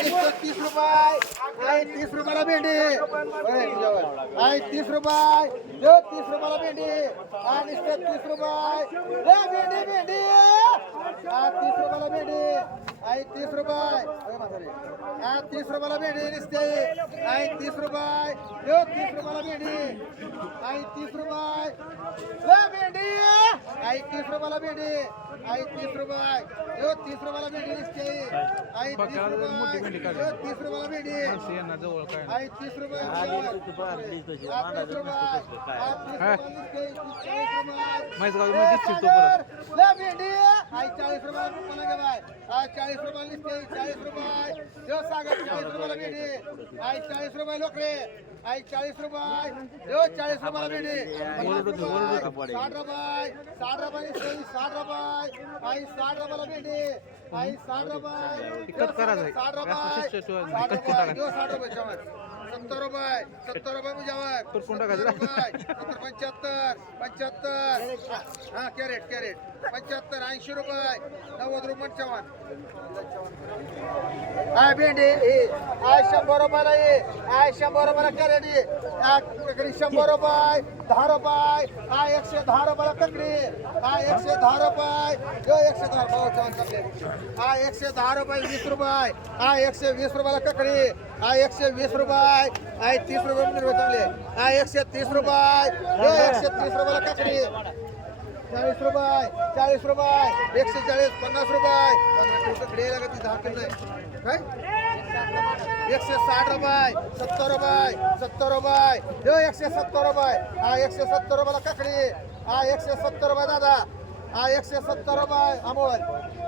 तीस रुपये तीस रुपयाला भेंडी आहे तीस रुपये देव तीस रुपयाला भेंडी आणि तीस रुपये दे भेंडी भेंडी तीस रुपयाला भेंडी आहे तीस रुपये हा तीस रुपयाला भेंडी दिसते आहे तीस रुपये देव तीस रुपयाला भेंडी आहे तीस रुपये दे भेंडी आहे तीस रुपयाला भेंडी आहे तीस रुपये देव तीस रुपयाला भेंडी दिसते आहे तीस रुपये देव तीस रुपयाला भेंडी यांना जवळ काय आहे तीस रुपये परत. भेंडी आहे चाळीस रुपये कुपन घे बाय आहे चाळीस रुपये लिस्टे चाळीस रुपये. देव सागर चाळीस रुपयाला भेंडी आहे चाळीस रुपये लोकडे आहे चाळीस रुपये. देव चाळीस रुपयाला भेंडी साठ रुपये साठ रुपये साठ रुपये. आहे साठ रुपयाला भेंडी आहे साठ रुपये. साठ रुपये. देव साठ रुपये सत्तर रुपये सत्तर रुपये तुरपून टाकायचं. सत्तर रुपये सत्तर पंच्याहत्तर पंच्याहत्तर. हा कॅरेट कॅरेट. पंच्याहत्तर ऐंशी रुपये. नव्वद रुपये चव्हाण हाय भेंडी. ही हाय शंभर रुपयाला ये हाय शंभर रुपयाला कॅरेट ये हा ककडी शंभर रुपये दहा रुपये. हा एकशे दहा रुपयाला ककडी. हा एकशे दहा रुपये. यो एकशे दहा रुपये. चव्हाण चांगले हा एकशे दहा रुपये वीस रुपये. हा एकशे वीस रुपयाला ककडी. हा एकशे वीस रुपये. हा तीस रुपये पण रुपये आहे हा एकशे तीस रुपये यो एकशे तीस रुपयाला काकड़ी. चाळीस रुपये चाळीस रुपये एकशे चाळीस पन्नास रुपये. पन्नास रुपये कडे दहा किलो काय? एकशे साठ रुपये सत्तर रुपये सत्तर रुपये. यो एकशे सत्तर रुपये. हा एकशे सत्तर रुपयाला काकडी. हा एकशे सत्तर रुपये दादा. हा एकशे सत्तर रुपये अमोल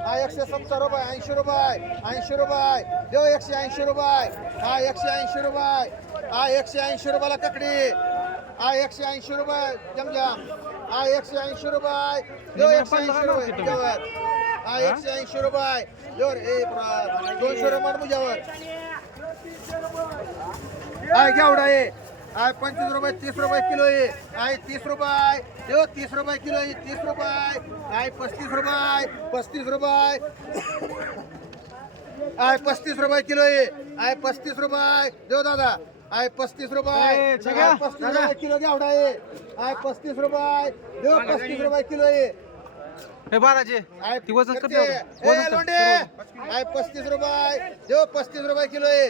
हा एकशे सत्तर रुपये ऐंशी रुपये ऐंशी रुपये. देव एकशे ऐंशी रुपये. हा एकशे ऐंशी रुपये. हा एकशे ऐंशी रुपयाला काकडी. हा एकशे ऐंशी रुपये जमजम. हा एकशे ऐंशी रुपये. देव एकशे ऐंशी रुपये. हा एकशे ऐंशी रुपये. जोर ए दोनशे रुपये मुझ्यावर हाय केवढा आहे. हाय पंचवीस रुपये तीस रुपये किलो आहे. हाय तीस रुपये. देव तीस रुपये किलो तीस रुपये. हाय पस्तीस रुपये? पस्तीस रुपये. हाय पस्तीस रुपये किलो आहे. हाय पस्तीस रुपये. देव दादा हाय पस्तीस रुपये. पस्तीस रुपये किलो केवढा आहे. हाय पस्तीस रुपये. देव पस्तीस रुपये किलो आहे. हे बाराचे आय ती वजन करते. आय पस्तीस रुपये. देव पस्तीस रुपये किलो आहे.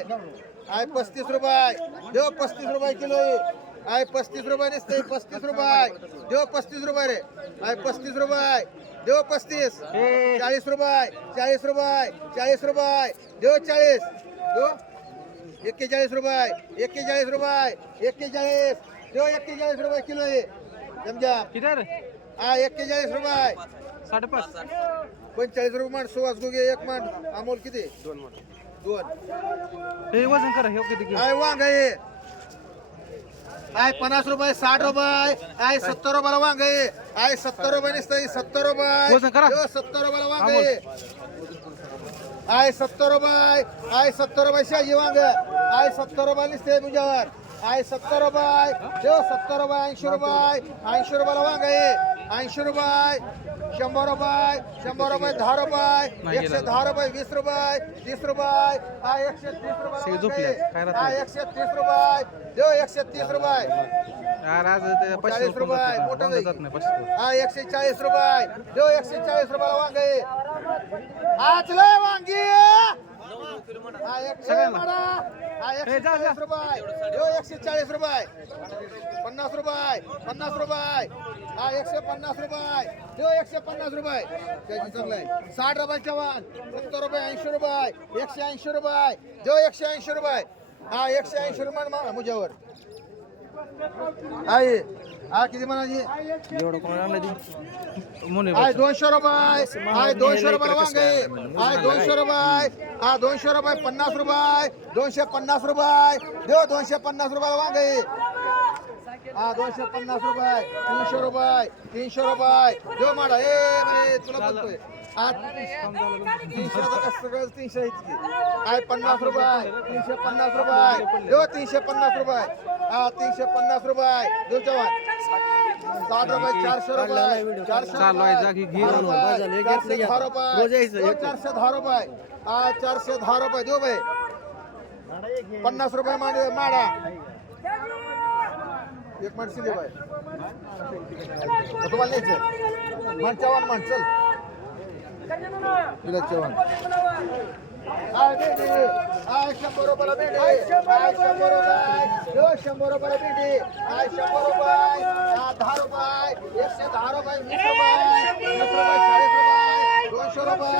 आय पस्तीस रुपये. देव पस्तीस रुपये किलो आहे. आय पस्तीस रुपये नसते पस्तीस रुपये. देव पस्तीस रुपये रे. आय पस्तीस रुपये. देव पस्तीस. चाळीस रुपये चाळीस रुपये चाळीस रुपये. देव चाळीस. देव. एक्केचाळीस रुपये एक्केचाळीस रुपये एक्केचाळीस. देव एक्केचाळीस रुपये किलो आहे. समजा. किती आहे रे? हा एक्केचाळीस रुपये. साडेपाच. पंचेचाळीस रुपये मांड सुवास गुगे एक मांड. अमोल किती? दोन दोन. हे वजन करा हे किती. काय वांग आहे. आय पन्नास रुपये साठ रुपये. आय सत्तर रुपयाला वांग. आहे आय सत्तर रुपये नसतं सत्तर रुपये. सत्तर रुपयाला वांग. आहे आय सत्तर रुपये. आय सत्तर रुपये शाही वांग. आय सत्तर रुपये नसते तुझ्यावर. आय सत्तर रुपये. देव सत्तर रुपये ऐंशी रुपये. ऐंशी रुपयाला वांग. आहे ऐंशी रुपये. शंभर रुपये शंभर रुपये दहा रुपये एकशे. दहा रुपये वीस रुपये तीस रुपये हा एकशे तीस रुपये हा. एकशे तीस रुपये देव एकशे तीस रुपये. चाळीस रुपये, रुपये मोठं रुपये. हा एकशे चाळीस रुपये देव एकशे चाळीस रुपयाला वांगे. आज लय वांगी. हा एकशे सगळ्यांना. माडा. हा एकशे जा, जा. चाळीस रुपये देव एकशे चाळीस रुपये पन्नास रुपये पन्नास रुपये हा एकशे पन्नास रुपये देव एकशे पन्नास रुपये त्याची चांगलं आहे साठ रुपये चव्हाण सत्तर रुपये ऐंशी रुपये एकशे ऐंशी रुपये देव एकशे ऐंशी रुपये हा एकशे ऐंशी रुपये मा- मुझ्यावर आहे हा किती म्हणाजी एवढं कोण आणलं ते? मुने हाय दोनशे रुपये. हाय दोनशे रुपये वांगे. हाय दोनशे रुपये. हा दोनशे रुपये पन्नास रुपये. दोनशे पन्नास रुपये. देव दोनशे पन्नास रुपये वांगे. हा दोनशे पन्नास रुपये तीनशे रुपये तीनशे रुपये. देव माडा ए बाई, तुला बोलतोय हा सगळं तीनशे आहे इतकी. हाय पन्नास रुपये तीनशे पन्नास रुपये. देव तीनशे पन्नास रुपये. हा तीनशे पन्नास रुपये. देव जवान साठ रुपये चारशे रुपये. चारशे. रुपये. चारशे दहा रुपये. दो चारशे दहा रुपये. हा चारशे दहा रुपये. देऊ बाई पन्नास रुपये मांडे माडा. एक माणशी दे मग तुम्हाला न्यायचं म्हण चव्हाण म्हण चल. विलास चव्हाण. शंभर रुपयाला हाय शंभर रुपये यो शंभर रुपयाला हाय शंभर रुपये. दहा रुपये. एकशे दहा रुपये. वीस रुपये. वीस रुपये. चाळीस रुपये दोनशे रुपये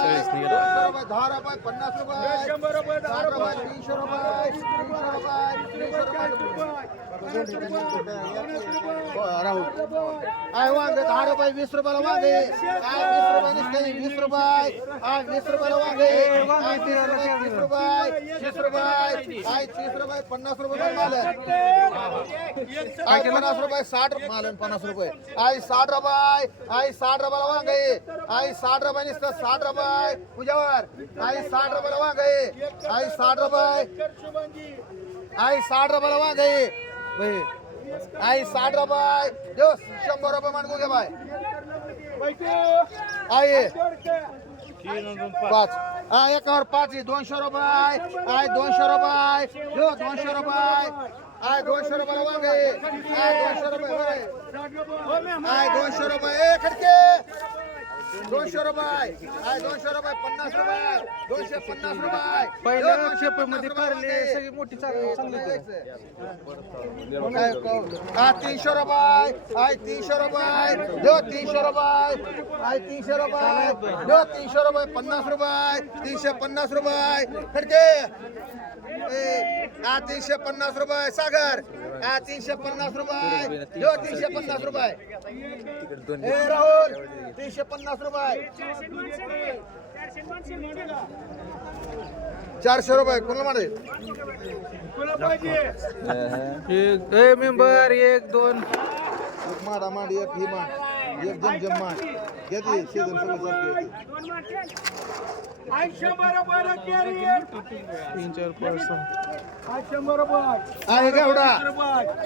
दोनशे रुपये. दहा रुपये. पन्नास रुपये. शंभर रुपये दहा रुपये. तीनशे रुपये. तीनशे रुपये. तीनशे रुपये. राहुल काय वांगे दहा रुपये वीस रुपयाला वांगे काय वीस रुपये नसते वीस रुपये हा वीस रुपयाला वांगे काय तीस रुपये तीस रुपये तीस रुपये काय तीस रुपये पन्नास रुपये माल काय पन्नास रुपये साठ माल पन्नास रुपये आई साठ रुपये आई साठ रुपयाला वांगे आई साठ रुपये नसतं साठ रुपये तुझ्यावर आई साठ रुपयाला वांगे आई साठ रुपये आई साठ रुपयाला वांगे बाई आई साठ रुपये। देऊ शंभर रुपये मांडू घे बाय आई पाच। हा एकावर पाच आहे दोनशे रुपये। आय दोनशे रुपये। देऊ दोनशे रुपये। आय दोनशे रुपये वांगे। आय दोनशे रुपये आय दोनशे रुपये। ए खडके। दोनशे रुपये. आय दोनशे रुपये पन्नास रुपये. दोनशे पन्नास रुपये. पहिल्या शेपेमध्ये कारले. सगळी मोठी चांगली चांगली होती. काय कौ- हा तीनशे रुपये. आय तीनशे रुपये. देऊ तीनशे रुपये. आय तीनशे रुपये. देऊ तीनशे रुपये पन्नास रुपये. तीनशे पन्नास रुपये. खडके ए, हा तीनशे पन्नास रुपये. सागर. हा तीनशे पन्नास रुपये. देऊ तीनशे पन्नास रुपये. ए राहुल तीनशे पन्नास रुपये. चारशे रुपये कोणाला मारे एक ए मेंबर एक दोन. माडा माड एक ही माड एक जम जम माड घेते शेजन सगळं चालते तीन चार पाच सहा आहे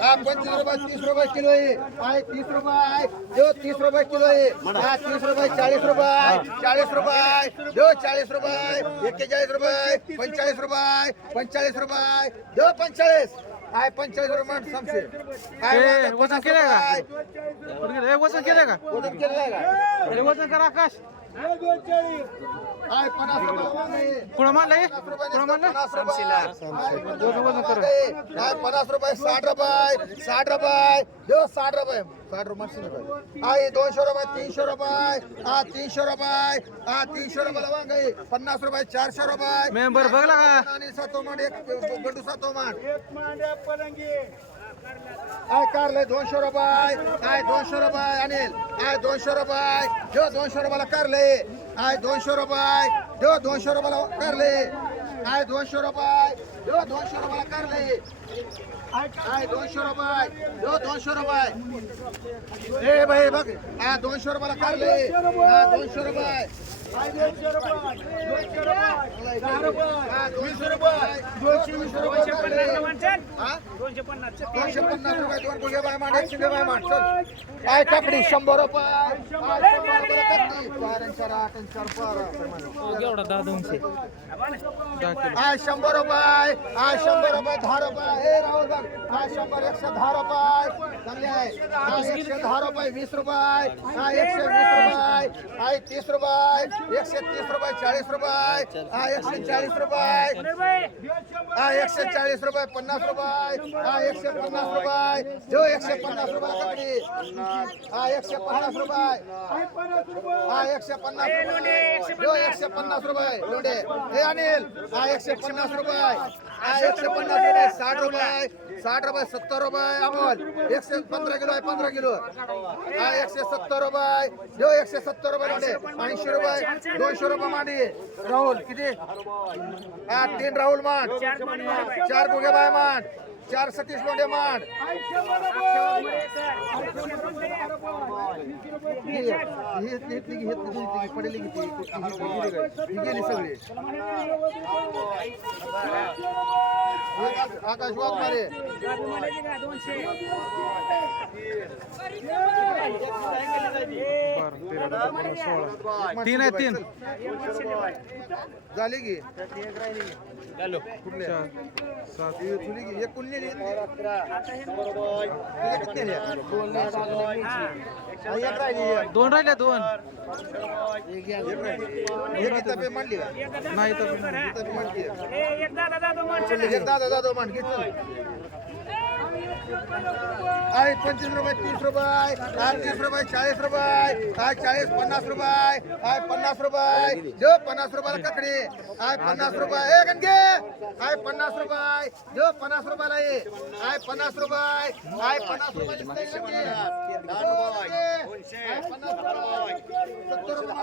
हा पंचवीस रुपये तीस रुपये किलो आहे. आहे तीस रुपये देव तीस रुपये किलो आहे. हा तीस रुपये चाळीस रुपये चाळीस रुपये देव चाळीस रुपये एक्केचाळीस रुपये पंचेचाळीस रुपये पंचेचाळीस रुपये देव पंचेचाळीस. आहे पंचेचाळीस रुपये समशे ए, वजन केलंय का? ए, वजन केलं का? वजन आहे का? वजन करा आकाश. रुपये. कुणा मानलं? पन्नास रुपये कुणा मानलं पन्नास रुपये वजन वजन करा काय पन्नास रुपये साठ रुपये साठ रुपये. देव साठ रुपये. साठ रुपये रुपये आई दोनशे रुपये तीनशे रुपये. हा तीनशे रुपये. हा तीनशे रुपयाला वांगे पन्नास रुपये चारशे रुपये. मेंबर बघला का? आणि सातो मांड एक गंडू सातो मांड काय कारले दोनशे रुपये. काय दोनशे रुपये अनिल. काय दोनशे रुपये. देव दोनशे रुपयाला कारले. आय दोनशे रुपये. देव दोनशे रुपयाला करले. आय दोनशे रुपये. देव दोनशे रुपयाला करले. आय दोनशे रुपये. देव दोनशे रुपये. ए भाई बघ. आय दोनशे रुपयाला करले. दोनशे रुपये. दोनशे रुपये दोनशे रुपये कारले. हा? दोनशे पन्नास रुपये दोन गुगे बाय बाय मांड काय काकडी शंभर रुपये काय शंभर रुपये काकडी दहा शंभर रुपये काय शंभर दहा रुपये हे राहुल बघ शंभर एकशे दहा रुपये चांगले आहे काय एकशे दहा रुपये वीस रुपये काय एकशे वीस रुपये काय तीस रुपये एकशे तीस रुपये चाळीस रुपये. हा एकशे चाळीस रुपये. हा एकशे चाळीस रुपये पन्नास रुपये. हा एकशे पन्नास रुपये. जो एकशे पन्नास रुपये हा एकशे पन्नास रुपये. हा एकशे पन्नास रुपये. जो एकशे पन्नास रुपये लोंढे हे अनिल हा एकशे पन्नास रुपये. हा एकशे पन्नास रुपये साठ रुपये. साठ रुपये सत्तर रुपये अमोल. एकशे पंधरा किलो आहे पंधरा किलो. हा एकशे सत्तर रुपये. जो एकशे सत्तर रुपये लोंढे ऐंशी रुपये. दोनशे रुपये मांडी. राहुल किती? हा तीन राहुल मांड. चार गुगे बाय मांड. चार सतीश लोंढे मांड ही ही इथली इथली ही इथली इथली पडेली किती ही गेली सगळी एक आकाश वाघमारे बरं तेरा दोन सोळा तीन आहे तीन झाली की कुठल्या चार दोन राहिल्या दोन. नाही दादा दादा माणसं एक दादा दादा मांड घे चल. आहे पंचवीस रुपये तीस रुपये आहे तीस रुपये चाळीस रुपये आहे चाळीस पन्नास रुपये आहे पन्नास रुपये देव पन्नास रुपयाला ककडी आहे पन्नास रुपये ए गणगे आहे पन्नास रुपये देव पन्नास रुपयाला ये आहे पन्नास रुपये आहे पन्नास रुपये. आहे पन्नास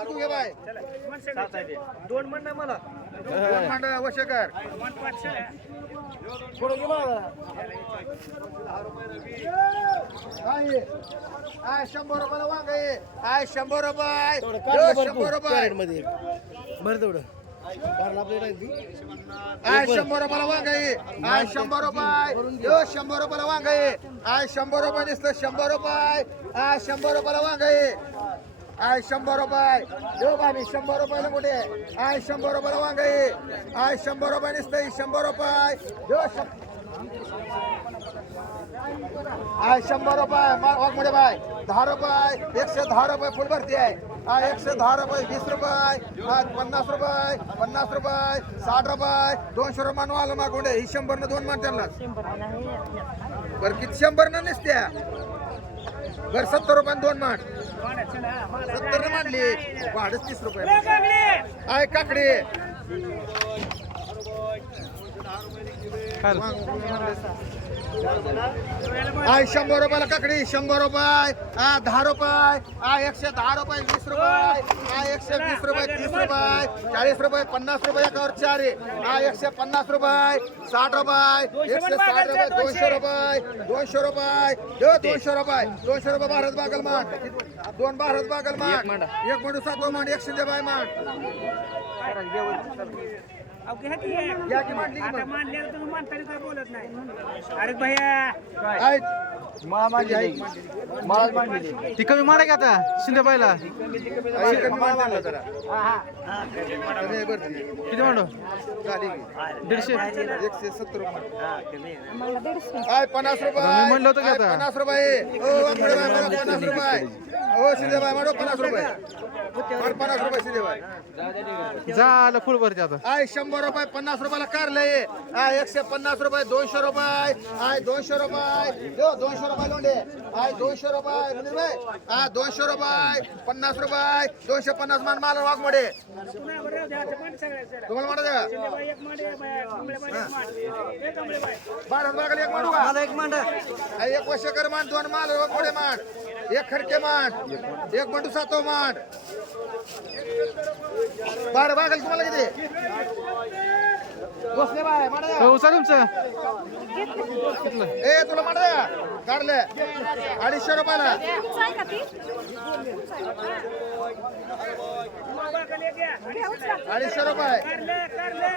रुपये. दोन म्हण नाही मला. दोन मांड वशेकर मन पाचशे आहे आहे शंभर रुपयाला वांग आहे. आहे शंभर रुपये. शंभर रुपये. बरं तेवढं. आय शंभर रुपयाला वांग आहे. आय शंभर रुपये. शंभर रुपयाला वांग आहे. आय शंभर रुपये दिसतं शंभर रुपये. आय शंभर रुपयाला वांग आहे. आय शंभर रुपये. देऊ बाबी शंभर रुपयाला कुठे आय शंभर रुपयाला वांग. आहे आय शंभर रुपये दिसतंय शंभर रुपये. देऊ आय शंभर रुपये. वाघमोडे बाय. दहा रुपये. एकशे दहा रुपये फुल भरती आहे. हा एकशे दहा रुपये वीस रुपये. हा पन्नास रुपये पन्नास रुपये साठ रुपये. दोनशे रुपये माल मागवडे ही शंभर न. दोन मान त्यांना बरं किती शंभर न नसत्या? बरं सत्तर रुपये दोन मान सत्तर न मांडली वाढच तीस रुपये. आय काकडे! आय शंभर रुपयाला काकडी शंभर रुपये. हा दहा रुपये. हा एकशे दहा रुपये वीस रुपये. हा एकशे वीस रुपये तीस रुपये. चाळीस रुपये पन्नास रुपये एकावर चार. आहे हा एकशे पन्नास रुपये साठ रुपये एकशे साठ रुपये दोनशे रुपये दोनशे रुपये. दे दोनशे रुपये. दोनशे रुपये भारत बागल मान दोन भारत बागल मान एक म्हणून सातो मान एक शिंदे बाय की आता? मानल्यावर तुम्ही मानताना काय बोलत नाही. अरे भैया. ती कमी मारा की आता शिंदे पाहिला. किती मांडो. दीडशे. एकशे सत्तर रुपये. पन्नास रुपये. मी म्हणलं होतं की आता. पन्नास रुपये. पन्नास रुपये. ओ शिंदे बाय माडो पन्नास रुपये. पन्नास रुपये शिंदे बाय झालं फुल भरते आता. आय शंभर रुपये पन्नास रुपयाला कारलंय. आय एकशे पन्नास रुपये दोनशे रुपये. आय दोनशे रुपये. देऊ दोनशे रुपये लोंडे आय दोनशे रुपये मुनीर भाई हा दोनशे रुपये पन्नास रुपये दोनशे पन्नास मान माल आता मांड. तुम्हाला एक मांड, मांड. मांडू का? एक मांड. एक वर्षकर मान दोन माल पुढे मान एक खडके मान एक बंडू सातो मान बार बागल तुम्हाला किती? चालेल तुमचं कितलं ए तुला द्या. काढले. अडीचशे रुपयाला. अडीचशे रुपये कारले, कारले.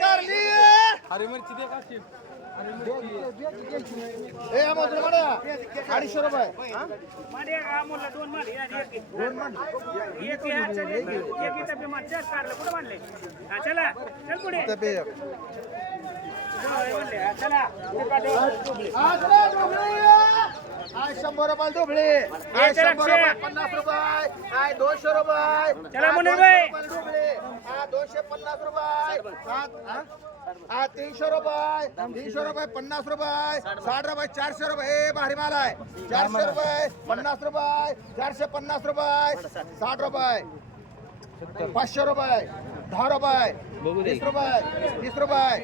कारली हरी मिरची दे का ए आम्हाला तुला अडीचशे रुपये दोन चल, एक, मांडले? हा, चला, हा. आज शंभर रुपये आज चला, शंभर. रुपये पन्नास रुपये. आज दोनशे रुपये. चला, मुनीर भाई. डोबळे आज दोनशे पन्नास रुपये. हा? आज तीनशे रुपये. तीनशे रुपये पन्नास रुपये. साठ रुपये चारशे रुपये. ए भारी माल आहे. चारशे रुपये पन्नास रुपये. चारशे पन्नास रुपये. साठ रुपये. पाचशे रुपये. दहा रुपये. वीस रुपये. तीस रुपये.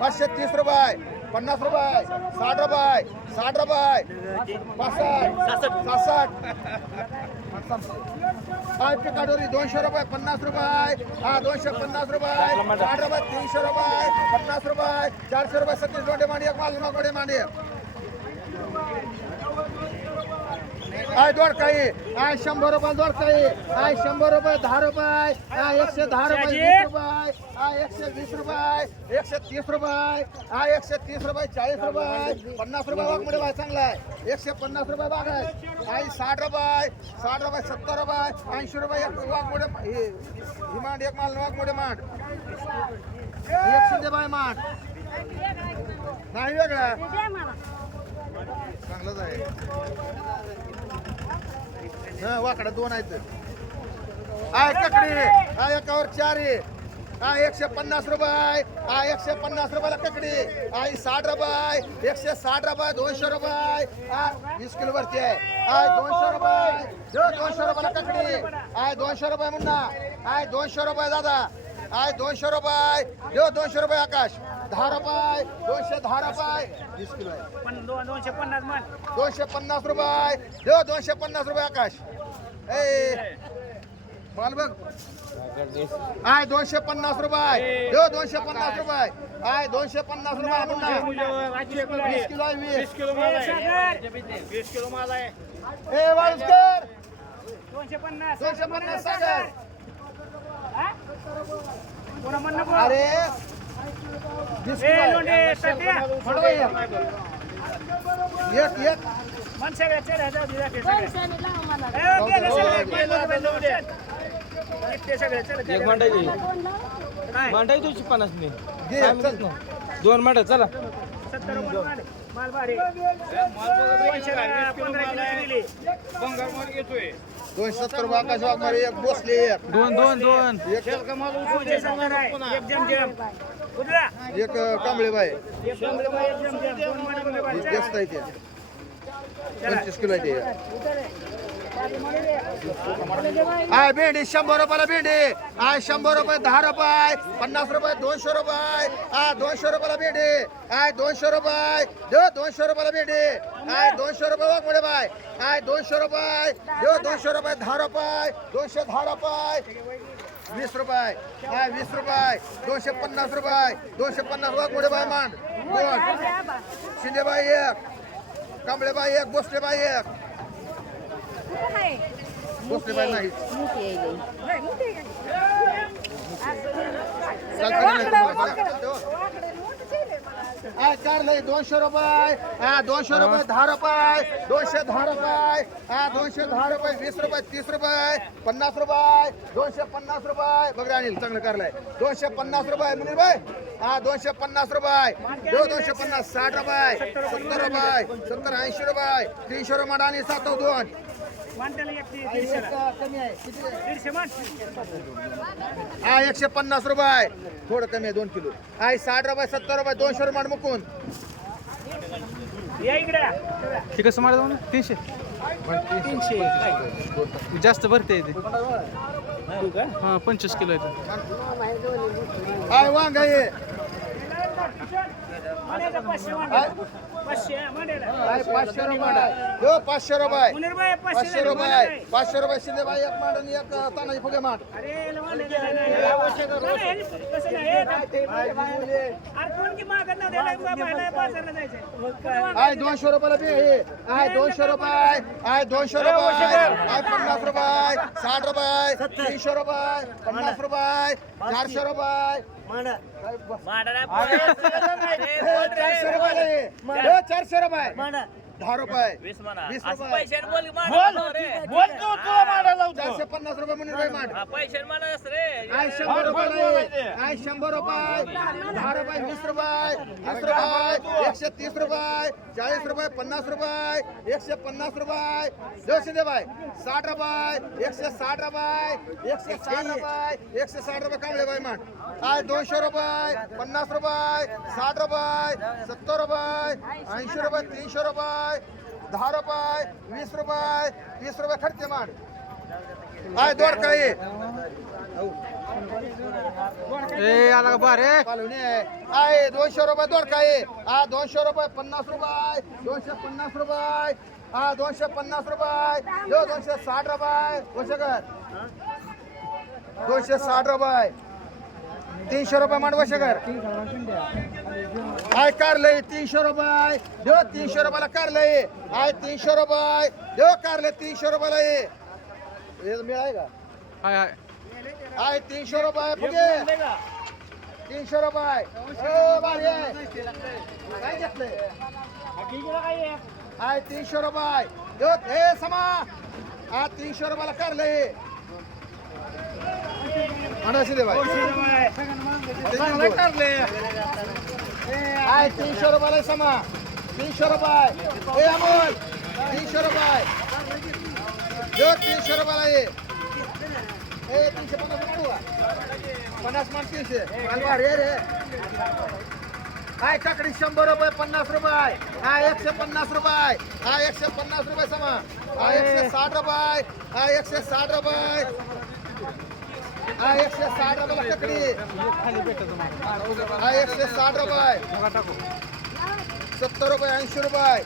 पाचशे तीस रुपये. पन्नास रुपये साठ रुपये साठ रुपये. पासष्ट सासष्ट. दोनशे रुपये पन्नास रुपये. हा दोनशे पन्नास रुपये. साठ रुपये तीनशे रुपये पन्नास रुपये. चारशे रुपये सत्तीस दोंडे मांडी एक माल मागोडे मांडी आय दोड काही आय शंभर रुपये दोड काही आय शंभर रुपये दहा रुपये आय एकशे दहा रुपये वीस रुपये हा एकशे वीस रुपये एकशे तीस रुपये हा एकशे तीस रुपये चाळीस रुपये पन्नास रुपये वाघ भाई चांगला आहे. एकशे पन्नास रुपये बाग आहे. काही साठ रुपये साठ रुपये सत्तर रुपये ऐंशी रुपये एक वाघ मोठे हे ही मांड एक माल वाघ मोठे मांड. एकशे बाय मांड. नाही वेगळा. चांगलंच आहे. हा वाकडा दोन आहेत. आहे ककडी हा एकावर चार. आहे हा एकशे पन्नास रुपये. हा एकशे पन्नास रुपयाला ककडी. हा साठ रुपये. एकशे साठ रुपये दोनशे रुपये. हा वीस किलो वरती आहे. हा दोनशे रुपये. देऊ दोनशे रुपयाला ककडी. आय दोनशे रुपये मुन्ना. आय दोनशे रुपये दादा. आय दोनशे रुपये. देऊ दोनशे रुपये आकाश. दहा रुपये दोनशे दहा रुपये वीस किलो आहे. पण दोन दोनशे पन्नास मान दोनशे पन्नास रुपये. देऊ दोनशे पन्नास रुपये आकाश. ए माल बघ. आय दोनशे पन्नास रुपये. देऊ दोनशे पन्नास रुपये. आय दोनशे पन्नास रुपये म्हणा. वीस किलो आहे वीस. वीस किलो माल आहे. ए वाळुसकर. दोनशे पन्नास. दोनशे पन्नास सागर. हा? कोणा म्हणणं बोल. अरे एक? मांडाय तुझी पन्नास चल. दोन मांडा चला. दोनशे सत्तर आकाश एक बसले एक. दोन दोन दोन. एक? एक कांबळे. चला. जास्त आहे ते. पंचवीस किलो आहे आय भेंडी शंभर रुपयाला भेंडी. आय शंभर रुपये दहा रुपये पन्नास रुपये दोनशे रुपये. हा दोनशे रुपयाला भेंडी. आय दोनशे रुपये. देऊ दोनशे रुपयाला भेंडी. आय दोनशे रुपये पुढे बाय. आय दोनशे रुपये. देऊ दोनशे रुपये दहा रुपये. दोनशे दहा रुपये. वीस रुपये. आय वीस रुपये. दोनशे पन्नास रुपये. दोनशे पन्नास. बघ पुढे बाय मान? दोन शिंदेबाई एक. कांबळेबाई एक. भोसलेबाई एक. भोसलेबाई नाही. चालतं का नाही तुम्हाला? चालतं हो. हा, चार लई दोनशे रुपये. हा दोनशे रुपये दहा रुपये. दोनशे दहा रुपये. हा दोनशे दहा रुपये वीस रुपये तीस रुपये. पन्नास रुपये. दोनशे पन्नास रुपये. बघ अनिल चांगलं करलंय. दोनशे पन्नास रुपये मुनीर भाई. हा दोनशे पन्नास रुपये. देऊ दोनशे पन्नास साठ रुपये. सत्तर रुपये. सत्तर ऐंशी रुपये. तीनशे रुपये आणि सात दोन. एक. कमी आहे. किती दीडशे मान. हा एकशे पन्नास रुपये. थोडं कमी आहे दोन किलो. आहे साठ रुपये सत्तर रुपये दोनशे रुपये मुकून. या इकडे. ते कसं मारा जाऊन तीनशे? तीनशे. जास्त भरते ते. हा पंचवीस किलो आहे वांग आहे. पाचशे रुपये. पाचशे रुपये. पाचशे रुपये. पाचशे रुपये शिंदे बाई एक मांड आणि एक तानाजी फुगे मांड? आहे दोनशे रुपयाला बी आहे. आहे दोनशे रुपये आहे दोनशे रुपये. आहे. पन्नास रुपये साठ रुपये तीनशे रुपये पन्नास रुपये चारशे रुपये. चारशे रुपये. चारशे रुपये. दहा रुपये. वीस रुपये. चारशे पन्नास रुपये म्हणून आहे शंभर रुपये शंभर रुपये. दहा रुपये. वीस रुपये वीस रुपये. एकशे तीस रुपये. चाळीस रुपये पन्नास रुपये. एकशे पन्नास रुपये. दोनशे दे बाय साठ रुपये. एकशे साठ रुपये. एकशे साठ रुपये. एकशे साठ रुपये. कांबळे बाई मान आहे दोनशे रुपये पन्नास रुपये साठ रुपये सत्तर रुपये ऐंशी रुपये तीनशे रुपये दहा रुपये वीस रुपये तीस रुपये खर्चे मान आहे दोड ए आला का बारे? आहे. दोनशे रुपये दोडका आहे हा दोनशे रुपये पन्नास रुपये दोनशे पन्नास रुपये. हा दोनशे पन्नास रुपये. दोनशे साठ रुपये. दोनशे साठ रुपये. तीनशे रुपये मांड वशे कर आय कारले तीनशे रुपये. देव तीनशे रुपयाला कारले आय तीनशे रुपये. देव कारले तीनशे रुपयाला ये हे मिळाय का? हाय हाय. आय तीनशे रुपये. फुगे. तीनशे रुपये. आहे. काय घेतलंय? हाय तीनशे रुपये. देऊ हे समा. हा तीनशे रुपयाला करलं म्हणाशी दे बाई हाय तीनशे रुपयाला समा. तीनशे रुपये. हे अमोल. तीनशे रुपये. देऊ तीनशे रुपयाला ये. ए तीनशे पन्नास देऊ. पन्नास मान तीनशे. मालवार हे रे. हाय काकडी शंभर रुपये पन्नास रुपये. हा एकशे पन्नास रुपये. हा एकशे पन्नास रुपये समा. हा एकशे साठ रुपये. हा एकशे साठ रुपये. हा एकशे साठ रुपये काकडी खाली हा एकशे साठ रुपये सत्तर रुपये ऐंशी रुपये.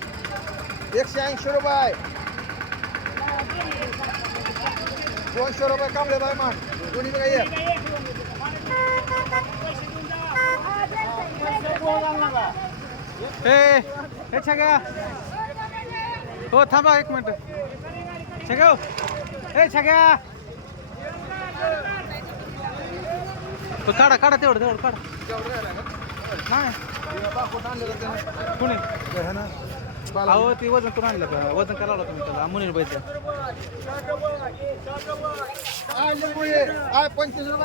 एकशे ऐंशी रुपये. दोनशे रुपये कामले बाय मान दोन्ही बघा ये हे हे हो थांबा एक मिनिट. छग्या हे छग्या तो काढा काढा तेवढं तेवढं काढा. नाही. कुणी? अहो ते वजन करून आणलं का? वजन करावं लागलं तुम्ही त्याला? मुनीर बैल हा लिंबू पंचवीस रुपये.